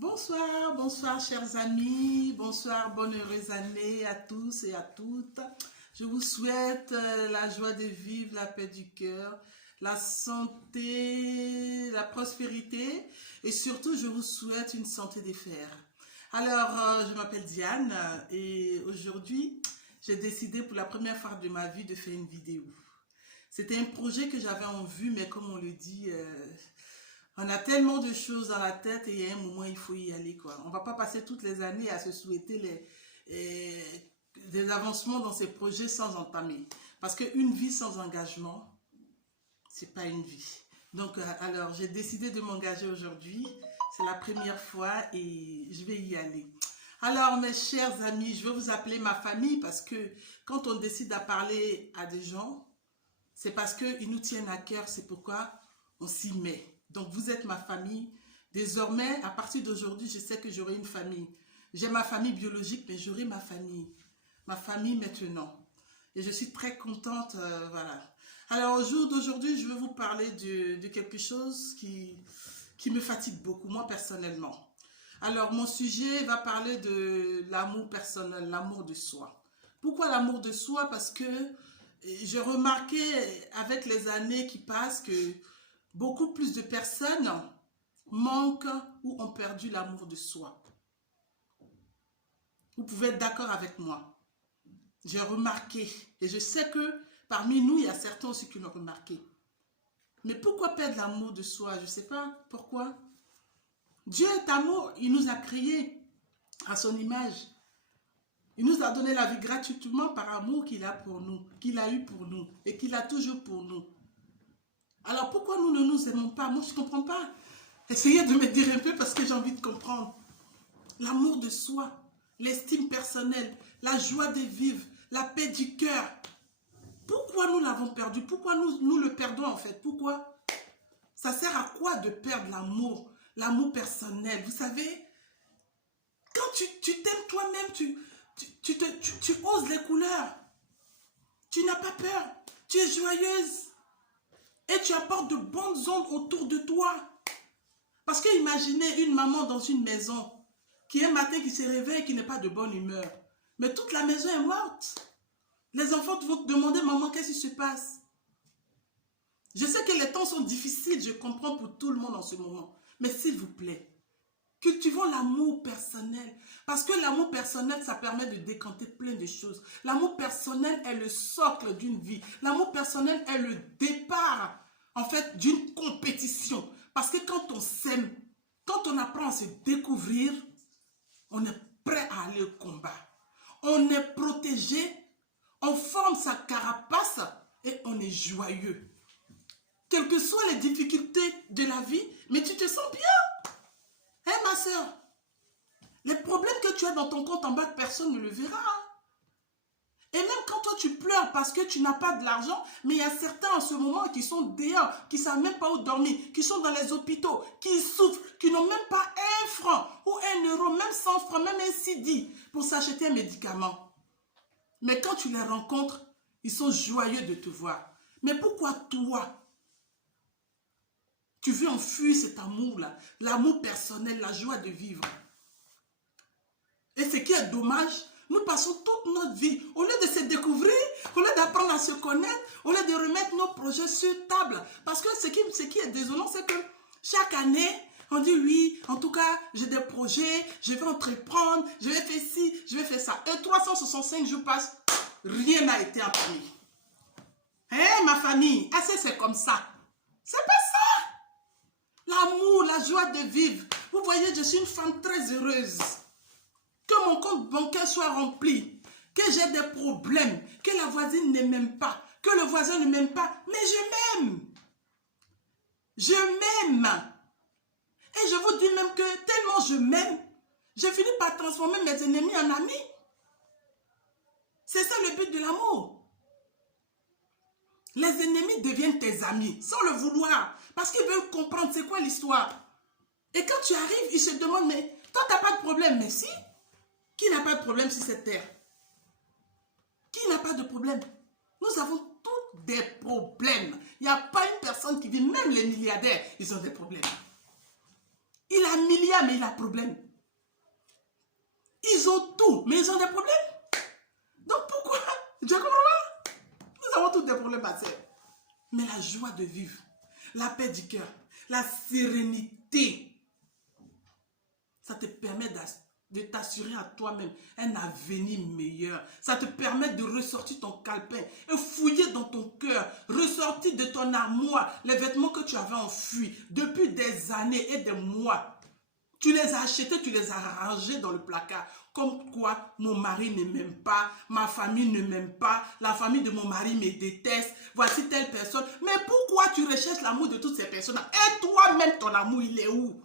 Bonsoir, bonsoir chers amis, bonsoir, bonne heureuse année à tous et à toutes. Je vous souhaite la joie de vivre, la paix du cœur, la santé, la prospérité et surtout je vous souhaite une santé des fers. Alors, je m'appelle Diane et aujourd'hui, j'ai décidé pour la première fois de ma vie de faire une vidéo. C'était un projet que j'avais en vue, mais comme on le dit, on a tellement de choses dans la tête et il y a un moment, il faut y aller, quoi. On ne va pas passer toutes les années à se souhaiter des avancements dans ces projets sans entamer. Parce qu'une vie sans engagement, c'est pas une vie. Donc, alors, j'ai décidé de m'engager aujourd'hui. C'est la première fois et je vais y aller. Alors, mes chers amis, je vais vous appeler ma famille parce que quand on décide à parler à des gens, c'est parce qu'ils nous tiennent à cœur, c'est pourquoi on s'y met. Donc, vous êtes ma famille. Désormais, à partir d'aujourd'hui, je sais que j'aurai une famille. J'ai ma famille biologique, mais j'aurai ma famille. Ma famille maintenant. Et je suis très contente, voilà. Alors, au jour d'aujourd'hui, je vais vous parler de quelque chose qui me fatigue beaucoup, moi personnellement. Alors, mon sujet va parler de l'amour personnel, l'amour de soi. Pourquoi l'amour de soi? Parce que j'ai remarqué avec les années qui passent que beaucoup plus de personnes manquent ou ont perdu l'amour de soi. Vous pouvez être d'accord avec moi. J'ai remarqué, et je sais que parmi nous, il y a certains aussi qui l'ont remarqué. Mais pourquoi perdre l'amour de soi? Je ne sais pas pourquoi. Dieu est amour, il nous a créés à son image. Il nous a donné la vie gratuitement par amour qu'il a pour nous, qu'il a eu pour nous et qu'il a toujours pour nous. Alors pourquoi nous ne nous aimons pas? Moi je ne comprends pas. Essayez de me dire un peu parce que j'ai envie de comprendre. L'amour de soi, l'estime personnelle, la joie de vivre, la paix du cœur. Pourquoi nous l'avons perdu? Pourquoi nous le perdons en fait? Pourquoi? Ça sert à quoi de perdre l'amour? L'amour personnel, vous savez, quand tu t'aimes toi-même, tu oses les couleurs. Tu n'as pas peur. Tu es joyeuse. Et tu apportes de bonnes ondes autour de toi. Parce que imaginez une maman dans une maison qui un matin qui se réveille et qui n'est pas de bonne humeur. Mais toute la maison est morte. Les enfants vont te demander, maman, qu'est-ce qui se passe? Je sais que les temps sont difficiles, je comprends pour tout le monde en ce moment. Mais s'il vous plaît, cultivons l'amour personnel. Parce que l'amour personnel, ça permet de décanter plein de choses. L'amour personnel est le socle d'une vie. L'amour personnel est le départ, en fait, d'une compétition. Parce que quand on s'aime, quand on apprend à se découvrir, on est prêt à aller au combat. On est protégé, on forme sa carapace et on est joyeux. Quelles que soient les difficultés de la vie, mais tu te sens bien. Hein, ma soeur? Les problèmes que tu as dans ton compte en banque, personne ne le verra. Et même quand toi tu pleures parce que tu n'as pas de l'argent, mais il y a certains en ce moment qui sont dehors, qui ne savent même pas où dormir, qui sont dans les hôpitaux, qui souffrent, qui n'ont même pas 1 franc ou 1 euro, même 100 francs, même un cedi pour s'acheter un médicament. Mais quand tu les rencontres, ils sont joyeux de te voir. Mais pourquoi toi, tu veux enfuir cet amour-là, l'amour personnel, la joie de vivre? Et ce qui est dommage, nous passons toute notre vie, au lieu de se découvrir, au lieu d'apprendre à se connaître, au lieu de remettre nos projets sur table. Parce que ce qui est désolant, c'est que chaque année, on dit oui, en tout cas, j'ai des projets, je vais entreprendre, je vais faire ci, je vais faire ça. Et 365 jours passent, rien n'a été entamé. Hein, ma famille, assez c'est comme ça. C'est pas ça. L'amour, la joie de vivre. Vous voyez, je suis une femme très heureuse. Que mon compte bancaire soit rempli, que j'ai des problèmes, que la voisine ne m'aime pas, que le voisin ne m'aime pas, mais je m'aime. Je m'aime. Et je vous dis même que tellement je m'aime, j'ai fini par transformer mes ennemis en amis. C'est ça le but de l'amour. Les ennemis deviennent tes amis, sans le vouloir, parce qu'ils veulent comprendre c'est quoi l'histoire. Et quand tu arrives, ils se demandent, mais toi, tu n'as pas de problème, mais si. Qui n'a pas de problème sur cette terre? Qui n'a pas de problème? Nous avons tous des problèmes. Il n'y a pas une personne qui vit, même les milliardaires, ils ont des problèmes. Il a milliards, mais il a problème. Ils ont tout, mais ils ont des problèmes. Donc pourquoi? Je comprends pas. Nous avons tous des problèmes à faire. Mais la joie de vivre, la paix du cœur, la sérénité, ça te permet de t'assurer à toi-même un avenir meilleur. Ça te permet de ressortir ton calepin et fouiller dans ton cœur, ressortir de ton armoire les vêtements que tu avais enfuis depuis des années et des mois. Tu les as achetés, tu les as rangés dans le placard. Comme quoi, mon mari ne m'aime pas, ma famille ne m'aime pas, la famille de mon mari me déteste, voici telle personne. Mais pourquoi tu recherches l'amour de toutes ces personnes? Et toi-même, ton amour, il est où?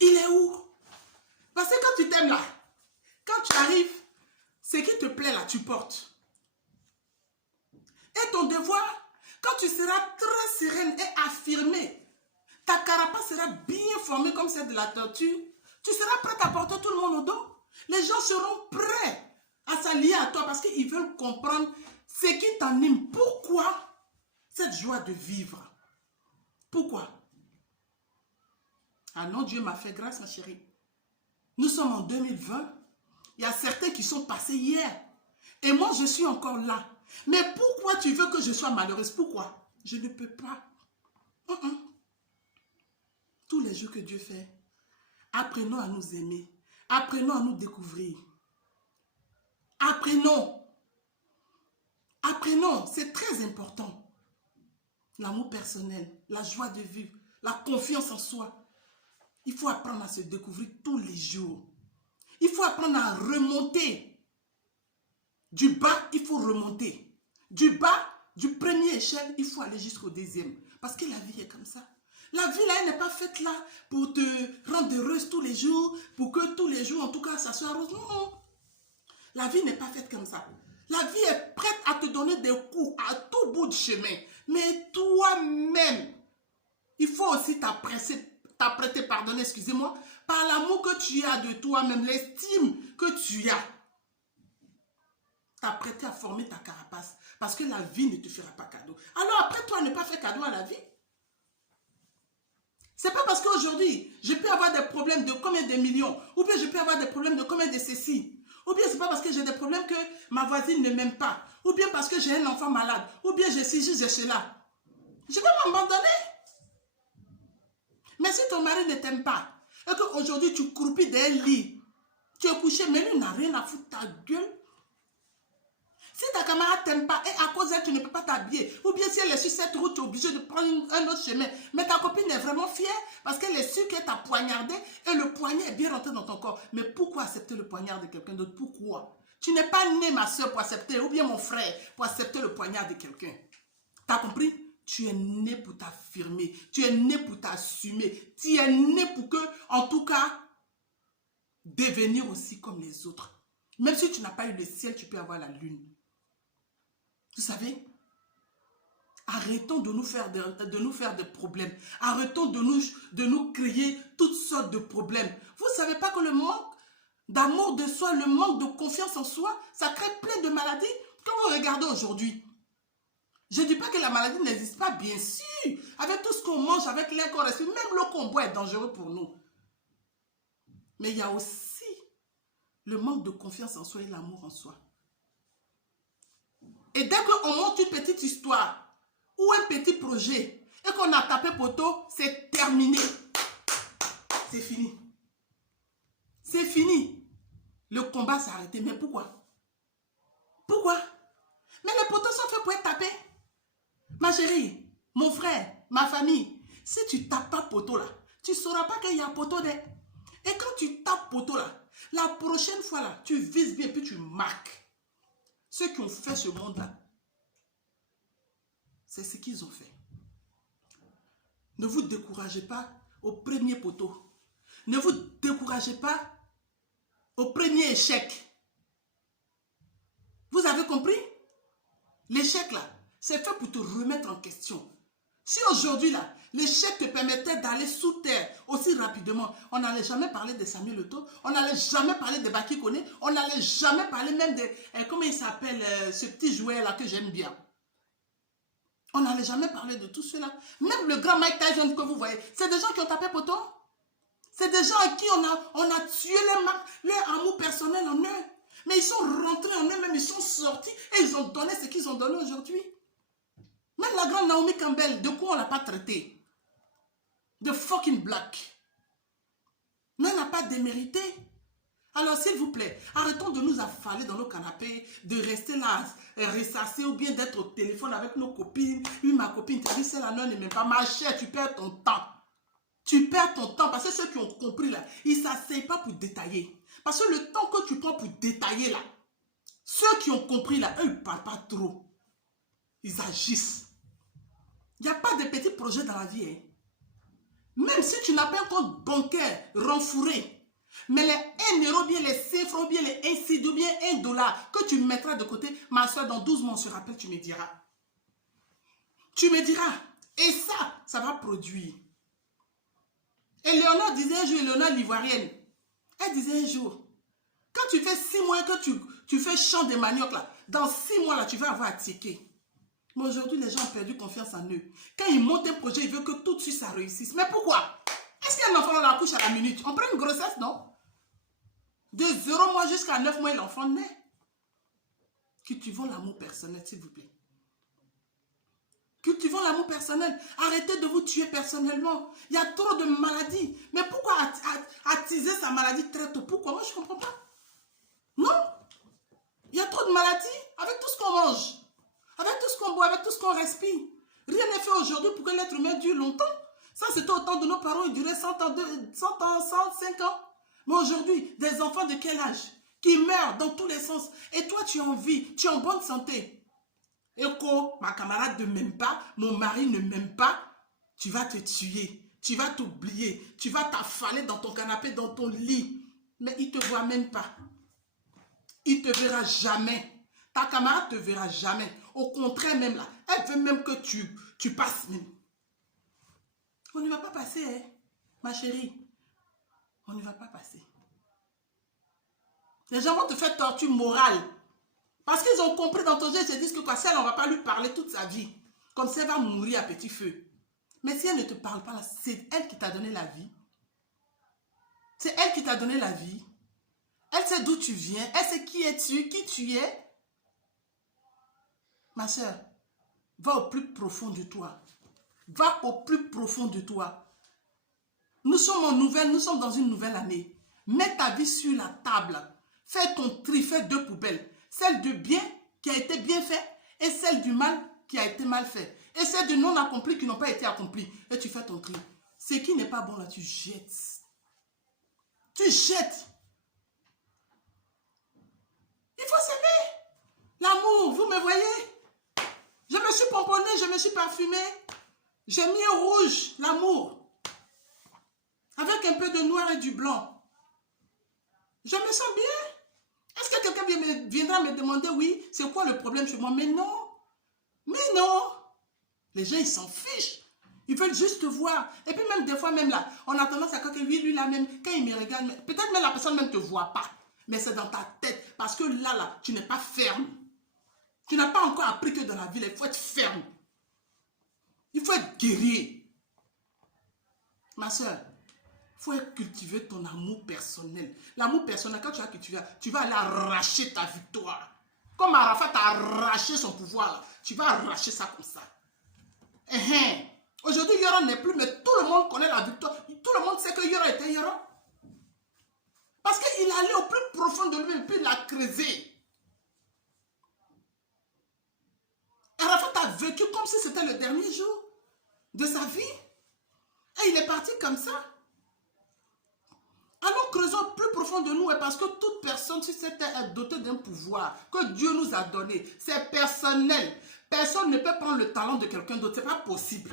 Il est où? Parce que quand tu t'aimes là, quand tu arrives, ce qui te plaît là, tu portes. Et ton devoir, quand tu seras très sereine et affirmée, ta carapace sera bien formée comme celle de la tortue, tu seras prête à porter tout le monde au dos. Les gens seront prêts à s'allier à toi parce qu'ils veulent comprendre ce qui t'anime. Pourquoi cette joie de vivre? Pourquoi? Ah non, Dieu m'a fait grâce, ma chérie. Nous sommes en 2020. Il y a certains qui sont passés hier. Et moi, je suis encore là. Mais pourquoi tu veux que je sois malheureuse? Pourquoi? Je ne peux pas. Tous les jours que Dieu fait, apprenons à nous aimer. Apprenons à nous découvrir. Apprenons. Apprenons. C'est très important. L'amour personnel, la joie de vivre, la confiance en soi. Il faut apprendre à se découvrir tous les jours. Il faut apprendre à remonter. Du bas, il faut remonter. Du bas, du premier échelle, il faut aller jusqu'au deuxième. Parce que la vie est comme ça. La vie, là, elle n'est pas faite là pour te rendre heureuse tous les jours, pour que tous les jours, en tout cas, ça soit rose. Non. La vie n'est pas faite comme ça. La vie est prête à te donner des coups à tout bout du chemin. Mais toi-même, il faut aussi t'apprêter, pardonner, excusez-moi, par l'amour que tu as de toi-même, l'estime que tu as. T'apprêter à former ta carapace. Parce que la vie ne te fera pas cadeau. Alors après, toi, ne pas faire cadeau à la vie. C'est pas parce qu'aujourd'hui, je peux avoir des problèmes de combien de millions, ou bien je peux avoir des problèmes de combien de ceci, ou bien c'est pas parce que j'ai des problèmes que ma voisine ne m'aime pas, ou bien parce que j'ai un enfant malade, ou bien j'ai ci, j'ai cela. Je vais m'abandonner. Mais si ton mari ne t'aime pas, et qu'aujourd'hui tu croupis dans un lit, tu es couché, mais lui n'a rien à foutre ta gueule. Si ta camarade t'aime pas et à cause d'elle, tu ne peux pas t'habiller, ou bien si elle est sur cette route, tu es obligé de prendre un autre chemin, mais ta copine est vraiment fière parce qu'elle est sûre qu'elle t'a poignardé et le poignet est bien rentré dans ton corps. Mais pourquoi accepter le poignard de quelqu'un d'autre? Pourquoi? Tu n'es pas né, ma soeur, pour accepter, ou bien mon frère, pour accepter le poignard de quelqu'un. T'as compris? Tu es né pour t'affirmer, tu es né pour t'assumer, tu es né pour que, en tout cas, devenir aussi comme les autres. Même si tu n'as pas eu le ciel, tu peux avoir la lune. Vous savez, arrêtons de nous faire des problèmes. Arrêtons de nous créer toutes sortes de problèmes. Vous ne savez pas que le manque d'amour de soi, le manque de confiance en soi, ça crée plein de maladies. Quand vous regardez aujourd'hui, je ne dis pas que la maladie n'existe pas, bien sûr. Avec tout ce qu'on mange, avec l'air qu'on respire, même l'eau qu'on boit est dangereux pour nous. Mais il y a aussi le manque de confiance en soi et l'amour en soi. Et dès qu'on monte une petite histoire ou un petit projet et qu'on a tapé poteau, c'est terminé. C'est fini. C'est fini. Le combat s'est arrêté. Mais pourquoi? Pourquoi? Mais les poteaux sont faits pour être tapés. Ma chérie, mon frère, ma famille, si tu ne tapes pas poteau là, tu ne sauras pas qu'il y a poteau là. Et quand tu tapes poteau là, la prochaine fois là, tu vises bien puis tu marques. Ceux qui ont fait ce monde-là, c'est ce qu'ils ont fait. Ne vous découragez pas au premier poteau. Ne vous découragez pas au premier échec. Vous avez compris? L'échec là, c'est fait pour te remettre en question. Si aujourd'hui là, l'échec te permettait d'aller sous terre aussi rapidement, on n'allait jamais parler de Samuel Eto'o, on n'allait jamais parler de Baki Koné, on n'allait jamais parler même de, comment il s'appelle, ce petit jouet là que j'aime bien. On n'allait jamais parler de tout cela. Même le grand Mike Tyson que vous voyez, c'est des gens qui ont tapé poteau. C'est des gens à qui on a tué leur amour personnel en eux. Mais ils sont rentrés en eux-mêmes, ils sont sortis et ils ont donné ce qu'ils ont donné aujourd'hui. Même la grande Naomi Campbell, de quoi on ne l'a pas traité? De fucking black. Mais elle n'a pas démérité. Alors s'il vous plaît, arrêtons de nous affaler dans nos canapés, de rester là, ressasser ou bien d'être au téléphone avec nos copines. Oui, ma copine, tu as vu, celle-là ne m'aime pas. Ma chère, tu perds ton temps. Tu perds ton temps parce que ceux qui ont compris là, ils ne s'asseyent pas pour détailler. Parce que le temps que tu prends pour détailler là, ceux qui ont compris là, eux, ils ne parlent pas trop. Ils agissent. Il n'y a pas de petits projets dans la vie. Hein. Même si tu n'as pas un compte bancaire renfouré, mais les 1 euro, bien les 5 francs, bien les 1 cent, ou bien $1 que tu mettras de côté, ma soeur, dans 12 mois, on se rappelle, tu me diras. Tu me diras. Et ça va produire. Et Léonard disait un jour, Léonard l'Ivoirienne, elle disait un jour, quand tu fais 6 mois que tu fais champ de manioc là, dans 6 mois là, tu vas avoir à ticker. Mais aujourd'hui, les gens ont perdu confiance en eux. Quand ils montent un projet, ils veulent que tout de suite ça réussisse. Mais pourquoi? Est-ce qu'un enfant la couche à la minute? On prend une grossesse, non? De 0 mois jusqu'à 9 mois, l'enfant naît. Cultivons l'amour personnel, s'il vous plaît. Cultivons l'amour personnel. Arrêtez de vous tuer personnellement. Il y a trop de maladies. Mais pourquoi attiser sa maladie très tôt? Pourquoi? Moi, je ne comprends pas. Non. Il y a trop de maladies avec tout ce qu'on mange, avec tout ce qu'on boit, avec tout ce qu'on respire. Rien n'est fait aujourd'hui pour que l'être humain dure longtemps. Ça, c'était au temps de nos parents, ils duraient 100 ans, 100 ans, 105 ans. Mais aujourd'hui, des enfants de quel âge? Qui meurent dans tous les sens. Et toi, tu es en vie, tu es en bonne santé. Et quand ma camarade ne m'aime pas, mon mari ne m'aime pas, tu vas te tuer, tu vas t'oublier, tu vas t'affaler dans ton canapé, dans ton lit. Mais il ne te voit même pas. Il ne te verra jamais. Ta camarade ne te verra jamais. Au contraire même là, elle veut même que tu passes même. On ne va pas passer, hein, ma chérie. On ne va pas passer. Les gens vont te faire torture morale. Parce qu'ils ont compris dans ton jeu, ils se disent que quoi, celle, on ne va pas lui parler toute sa vie. Comme ça, elle va mourir à petit feu. Mais si elle ne te parle pas, c'est elle qui t'a donné la vie. C'est elle qui t'a donné la vie. Elle sait d'où tu viens. Elle sait qui tu es. Ma soeur, va au plus profond de toi. Va au plus profond de toi. Nous sommes dans une nouvelle année. Mets ta vie sur la table. Fais ton tri, fais 2 poubelles. Celle de bien qui a été bien fait et celle du mal qui a été mal fait. Et celle du non accompli qui n'ont pas été accompli. Et tu fais ton tri. Ce qui n'est pas bon là, tu jettes. Tu jettes. Il faut s'aimer. L'amour, vous me voyez? Je me suis pomponnée, je me suis parfumée. J'ai mis au rouge, l'amour. Avec un peu de noir et du blanc. Je me sens bien. Est-ce que quelqu'un viendra me demander, oui, c'est quoi le problème chez moi? Mais non. Mais non. Les gens, ils s'en fichent. Ils veulent juste te voir. Et puis même des fois, même là, on a tendance à croire que lui là même, quand il me regarde, peut-être même la personne même ne te voit pas. Mais c'est dans ta tête. Parce que là, tu n'es pas ferme. Tu n'as pas encore appris que dans la vie, il faut être ferme. Il faut être guerrier. Ma soeur, il faut cultiver ton amour personnel. L'amour personnel, quand tu vas cultiver, tu vas aller arracher ta victoire. Comme Arafat a arraché son pouvoir, tu vas arracher ça comme ça. Aujourd'hui, Yoron n'est plus, mais tout le monde connaît la victoire. Tout le monde sait que Yoron était Yoron. Parce qu'il allait au plus profond de lui et puis il l'a creusé. Arafat a vécu comme si c'était le dernier jour de sa vie. Et il est parti comme ça. Allons creusons plus profond de nous, parce que toute personne, si c'était dotée d'un pouvoir que Dieu nous a donné, c'est personnel. Personne ne peut prendre le talent de quelqu'un d'autre, ce n'est pas possible.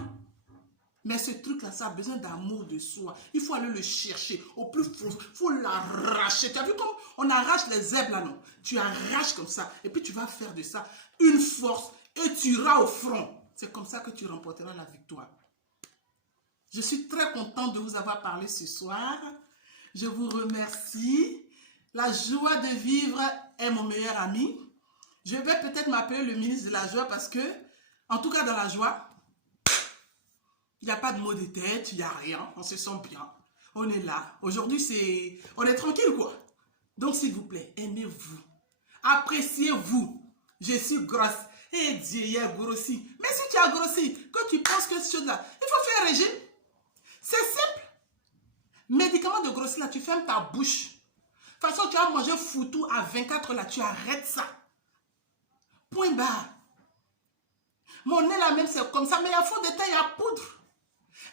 Mais ce truc-là, ça a besoin d'amour de soi. Il faut aller le chercher au plus profond. Il faut l'arracher. Tu as vu comme on arrache les herbes là, non? Tu arraches comme ça. Et puis tu vas faire de ça une force et tu iras au front. C'est comme ça que tu remporteras la victoire. Je suis très contente de vous avoir parlé ce soir. Je vous remercie. La joie de vivre est mon meilleur ami. Je vais peut-être m'appeler le ministre de la joie parce que En tout cas, dans la joie, il n'y a pas de maux de tête, il n'y a rien, on se sent bien. On est là. Aujourd'hui, on est tranquille, quoi. Donc, s'il vous plaît, aimez-vous. Appréciez-vous. Je suis grosse. Et Dieu, il a grossi. Mais si tu as grossi, que tu penses que ce chose-là, il faut faire un régime. C'est simple. Médicament de grossir, là, tu fermes ta bouche. De toute façon, tu as mangé foutou à 24 là, tu arrêtes ça. Point barre. Mon nez là même, c'est comme ça, mais il y a fond de teint, il y a poudre.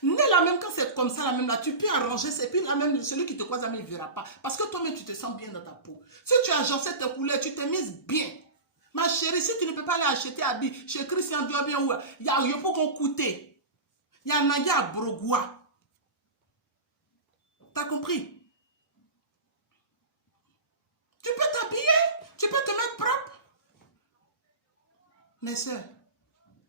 Nez là même, quand c'est comme ça, là même, là, tu peux arranger, et puis là même, celui qui te croise, il ne verra pas. Parce que toi-même, tu te sens bien dans ta peau. Si tu as agencé tes couleurs, tu t'es mise bien. Ma chérie, si tu ne peux pas aller acheter habit chez Christian Dior, bien où il y a rien pour qu'on coûte. Il y a un nagui à Brogoua. T'as compris? Tu peux t'habiller, tu peux te mettre propre. Mes soeurs,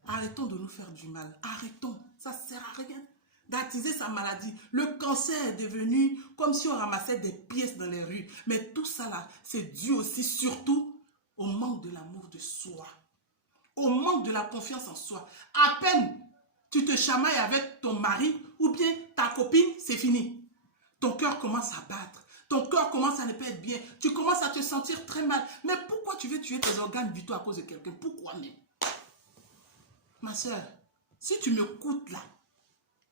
arrêtons de nous faire du mal. Arrêtons. Ça ne sert à rien d'attiser sa maladie. Le cancer est devenu comme si on ramassait des pièces dans les rues. Mais tout ça là, c'est dû aussi surtout au manque de l'amour de soi. Au manque de la confiance en soi. À peine tu te chamailles avec ton mari ou bien ta copine, c'est fini. Ton cœur commence à battre. Ton cœur commence à ne pas être bien. Tu commences à te sentir très mal. Mais pourquoi tu veux tuer tes organes vitaux à cause de quelqu'un? Pourquoi même? Ma soeur, si tu m'écoutes là,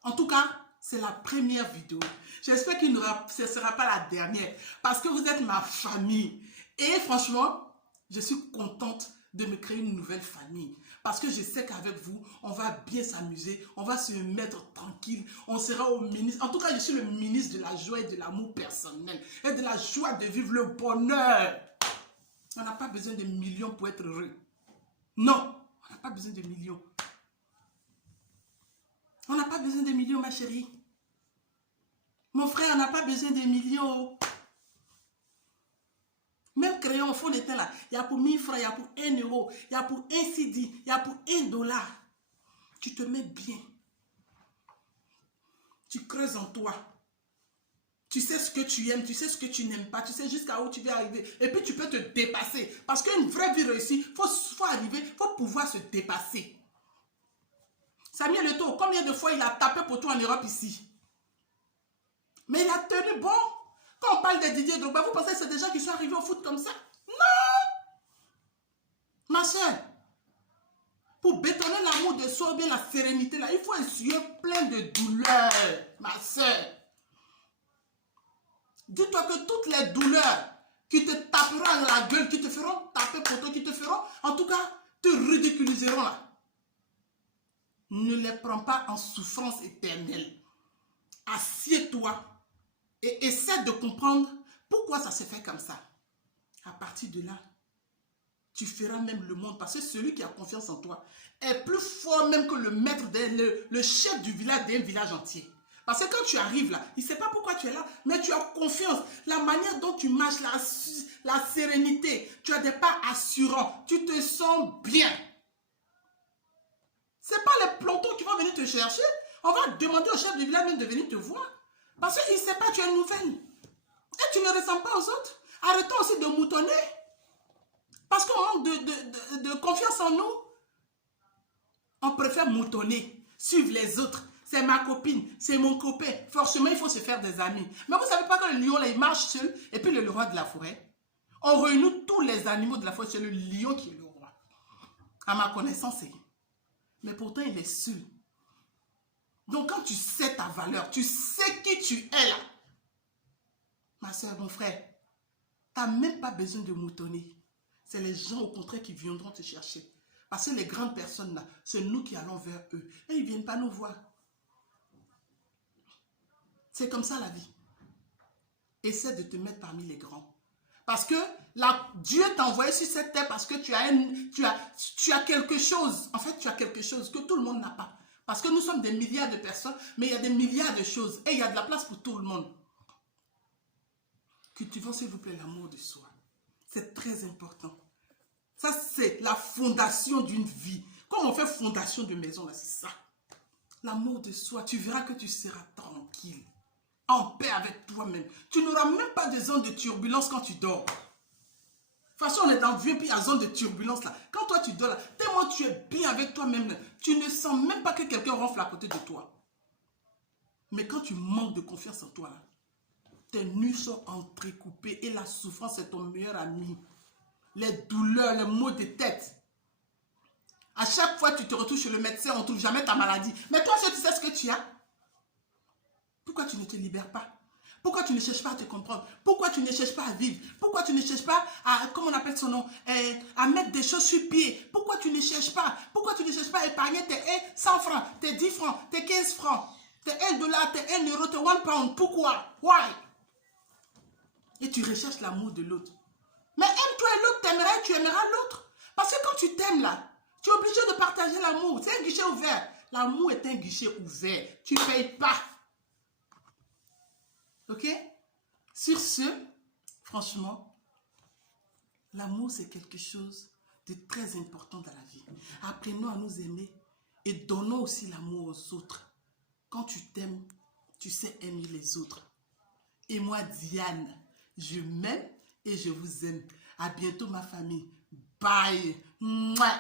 en tout cas, c'est la première vidéo. J'espère que ce ne sera pas la dernière. Parce que vous êtes ma famille. Et franchement, je suis contente de me créer une nouvelle famille. Parce que je sais qu'avec vous, on va bien s'amuser. On va se mettre tranquille. On sera au ministre. En tout cas, je suis le ministre de la joie et de l'amour personnel. Et de la joie de vivre le bonheur. On n'a pas besoin de millions pour être heureux. Non, on n'a pas besoin de millions. On n'a pas besoin de millions, ma chérie. Mon frère, on n'a pas besoin de millions. Même crayon au fond de teint là, il y a pour 1000 francs, il y a pour 1 euro, il y a pour 1 CD, il y a pour 1 dollar. Tu te mets bien. Tu creuses en toi. Tu sais ce que tu aimes, tu sais ce que tu n'aimes pas, tu sais jusqu'à où tu veux arriver. Et puis tu peux te dépasser. Parce qu'une vraie vie réussie, il faut arriver, il faut pouvoir se dépasser. Samuel Eto'o, combien de fois il a tapé pour toi en Europe ici? Mais il a tenu bon. Quand on parle de Didier Drogba, vous pensez que c'est des gens qui sont arrivés au foot comme ça? Non! Ma soeur, pour bétonner l'amour de soi ou bien la sérénité, là, il faut essuyer plein de douleurs, ma soeur. Dis-toi que toutes les douleurs qui te taperont dans la gueule, qui te feront taper pour toi, qui te feront, en tout cas, te ridiculiseront là. Ne les prends pas en souffrance éternelle. Assieds-toi et essaie de comprendre pourquoi ça se fait comme ça. À partir de là, tu feras même le monde. Parce que celui qui a confiance en toi est plus fort même que le maître, le chef du village d'un village entier. Parce que quand tu arrives là, il ne sait pas pourquoi tu es là, mais tu as confiance. La manière dont tu marches, la sérénité, tu as des pas assurants, tu te sens bien. Ce n'est pas les plantons qui vont venir te chercher. On va demander au chef du village même de venir te voir. Parce qu'il ne sait pas que tu es nouvelle. Et tu ne ressembles pas aux autres. Arrêtons aussi de moutonner. Parce qu'on manque de confiance en nous. On préfère moutonner, suivre les autres. C'est ma copine, c'est mon copain. Forcément, il faut se faire des amis. Mais vous ne savez pas que le lion, là, il marche seul. Et puis le roi de la forêt. On réunit tous les animaux de la forêt. C'est le lion qui est le roi. À ma connaissance, c'est... Mais pourtant, il est seul. Donc, quand tu sais ta valeur, tu sais qui tu es là. Ma soeur, mon frère, tu n'as même pas besoin de moutonner. C'est les gens, au contraire, qui viendront te chercher. Parce que les grandes personnes, là, c'est nous qui allons vers eux. Et ils ne viennent pas nous voir. C'est comme ça la vie. Essaie de te mettre parmi les grands. Parce que Dieu t'a envoyé sur cette terre parce que tu as quelque chose. En fait, tu as quelque chose que tout le monde n'a pas. Parce que nous sommes des milliards de personnes, mais il y a des milliards de choses. Et il y a de la place pour tout le monde. Cultivons, s'il vous plaît, l'amour de soi. C'est très important. Ça, c'est la fondation d'une vie. Comme on fait fondation de maison, là, c'est ça. L'amour de soi, tu verras que tu seras tranquille. En paix avec toi-même. Tu n'auras même pas de zone de turbulence quand tu dors. toute façon, on est dans le vieux, puis il y a zone de turbulence là. Quand toi tu dors là, tellement tu es bien avec toi-même, tu ne sens même pas que quelqu'un ronfle à côté de toi. Mais quand tu manques de confiance en toi là, tes nuits sont entrecoupées et la souffrance est ton meilleur ami. Les douleurs, les maux de tête. À chaque fois que tu te retrouves chez le médecin, on ne trouve jamais ta maladie. Mais toi, tu sais ce que tu as. Pourquoi tu ne te libères pas? Pourquoi tu ne cherches pas à te comprendre? Pourquoi tu ne cherches pas à vivre? Pourquoi tu ne cherches pas à, comment on appelle son nom, à mettre des choses sur pied? Pourquoi tu ne cherches pas? Pourquoi tu ne cherches pas à épargner tes 100 francs, tes 10 francs, tes 15 francs, tes 1 dollar, tes 1 euro, tes 1 pound? Pourquoi? Why? Et tu recherches l'amour de l'autre. Mais aime-toi et l'autre t'aimerait, tu aimeras l'autre. Parce que quand tu t'aimes là, tu es obligé de partager l'amour. C'est un guichet ouvert. L'amour est un guichet ouvert. Tu ne payes pas. Ok? Sur ce, franchement, l'amour c'est quelque chose de très important dans la vie. Apprenons à nous aimer et donnons aussi l'amour aux autres. Quand tu t'aimes, tu sais aimer les autres. Et moi, Diane, je m'aime et je vous aime. À bientôt ma famille. Bye. Mouah.